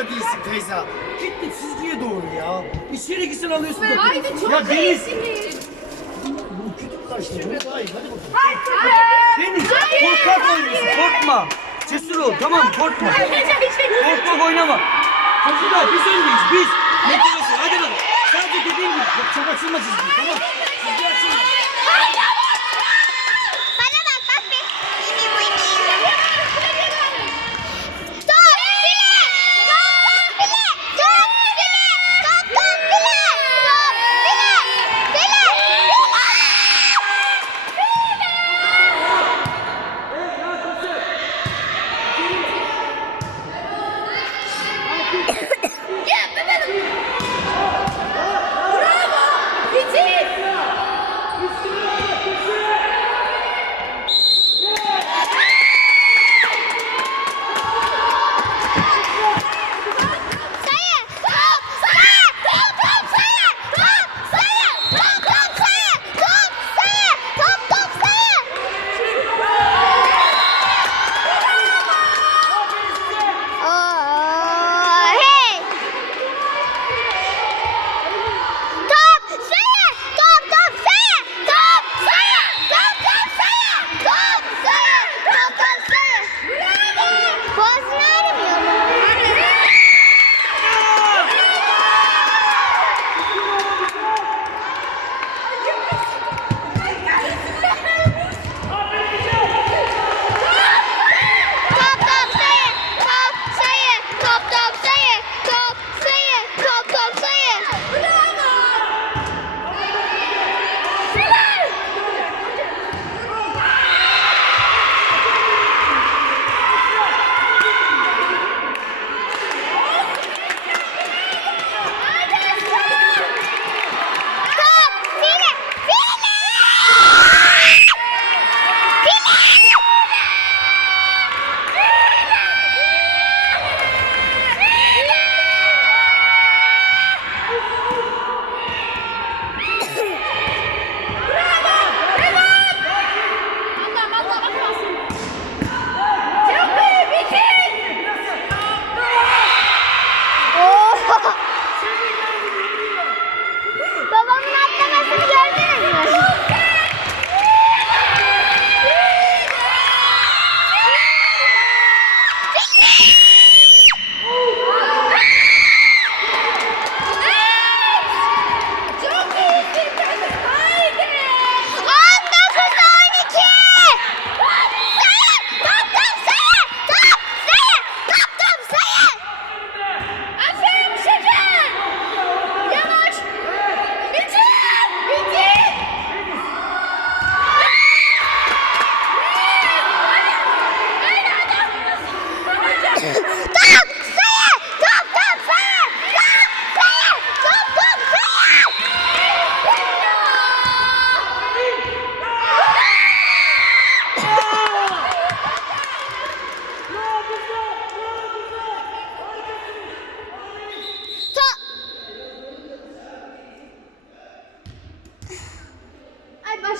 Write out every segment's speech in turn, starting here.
zorunda değilsin Feyza. Gittin süzgüye doğru ya. İçeri gitsin alıyorsun. Ve haydi çok ya Deniz. Bu kötü mü kaçtı? Bu. Hadi bakalım. Deniz korkak. Korkma. Cesur ol. Tamam korkma. Korkma oynama. Hadi daha biz öndeyiz. Biz. Ne diyorsun? Hadi bakalım. Sadece dediğim gibi. Çok açılma. Tamam. Stop!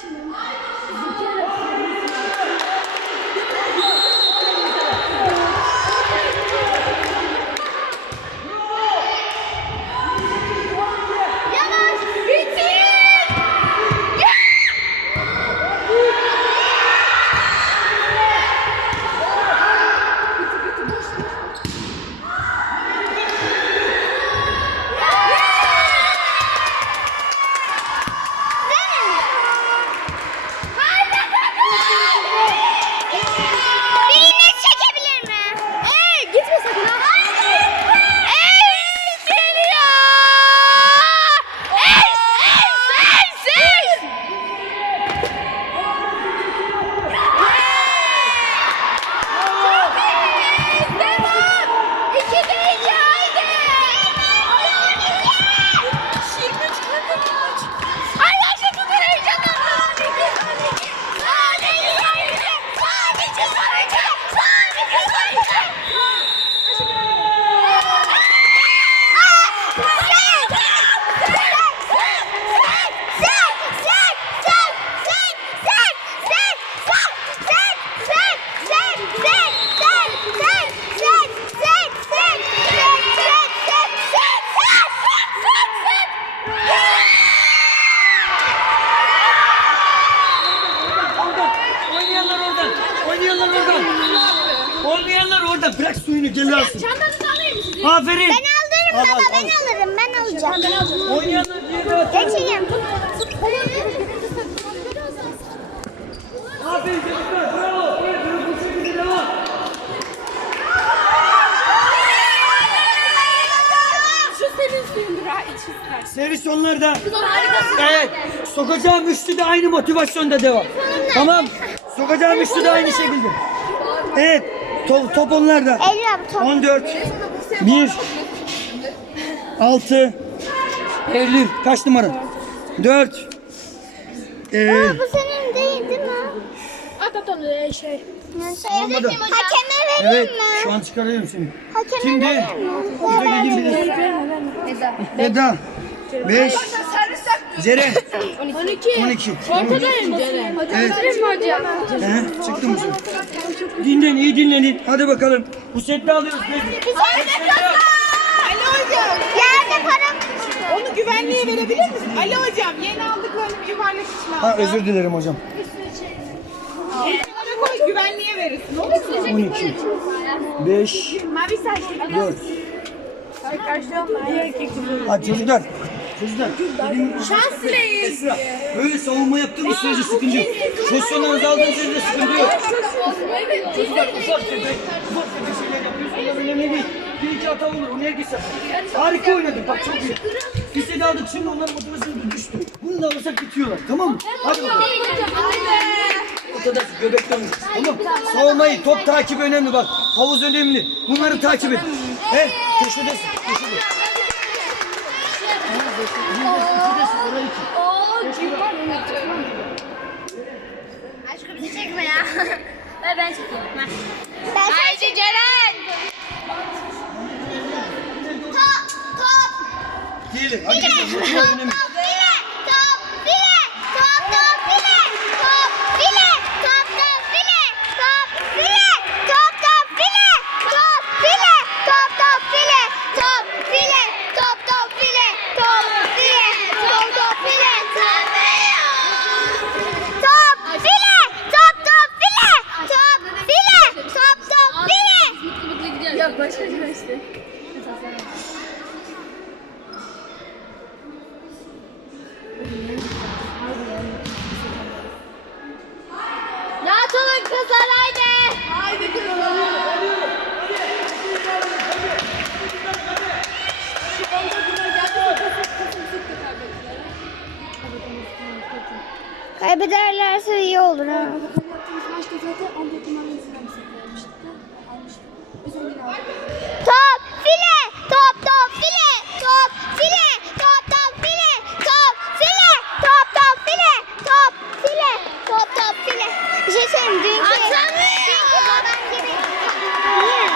Thank you. Çocuklar bırak suyunu gel alsın. Çantanızı alayım mı sizin? Aferin. Ben aldırırım Al, baba al, ben al. alırım ben alacağım. Oynayanlar diye dağıtın. Geçeyim. Aferin çocuklar bravo. Evet bu şekilde devam. Şu senin suyundur ha. Servis onlarda. Harikasın. Evet. Sokacağım üçlü de aynı motivasyonda devam. Tamam. Sokacağım üçlü de aynı şekilde. Evet. Top, top onlarda. Abi top. 14 1 6 Eylül kaç numara? 4 ee, Aa, bu senin değil değil mi? At at onu ee, şey. Olmadı. Hakeme vereyim Evet mi? şu an çıkarıyorum seni. Hakeme Şimdi vereyim mi? burada bir de. Eda 5 Ceren 12. 12 Ortadayım. Evet. Hocam? He, mı Dinlen iyi dinlenin. Hadi bakalım. Bu sette alıyoruz. Ali hocam, Yerde param. onu güvenliğe verebilir misin? Ali hocam, yeni aldıklarını bir yuvarlak al. Ha özür dilerim hocam. Kenara koy, güvenliğe verirsin. Olur mu? 12 5 Mavi saçlı. 4 Hadi çocuklar. Çocuklar. Şans dileyin. Esra, Böyle savunma yaptığınız sürece sıkıntı yok. Pozisyonlarınızı aldığınız sürece sıkıntı yok. Çocuklar ufak tefek, ufak tefek şeyler yapıyorsunuz. Onlar önemli değil. Bir iki hata olur. Onu herkes yapar. Harika oynadın. Bak çok iyi. Biz de aldık. Şimdi onların motivasyonu düştü. Bunu da alırsak bitiyorlar. Tamam mı? Hadi bakalım. O kadar göbekten oynayacağız. Tamam. Savunmayı, top takibi önemli bak. Havuz önemli. Bunları takip et. He? Köşedesin. Köşede. Köşedesin. Aşkım bizi çekme ya. Ver ben çekeyim. Ben Haydi Ceren. Top top. Diyelim. Hadi. Top. Top file. Top top file. Top file. Top top file. Top file. Top top file. Top file. Top top file. Top file. Top top file. Top file. Top top file. Top file. Top top file. Top file. Top top file. Yok başka bir işte. Rahat olun kızlar haydi. Haydi kızım. Kaybederlerse iyi olur.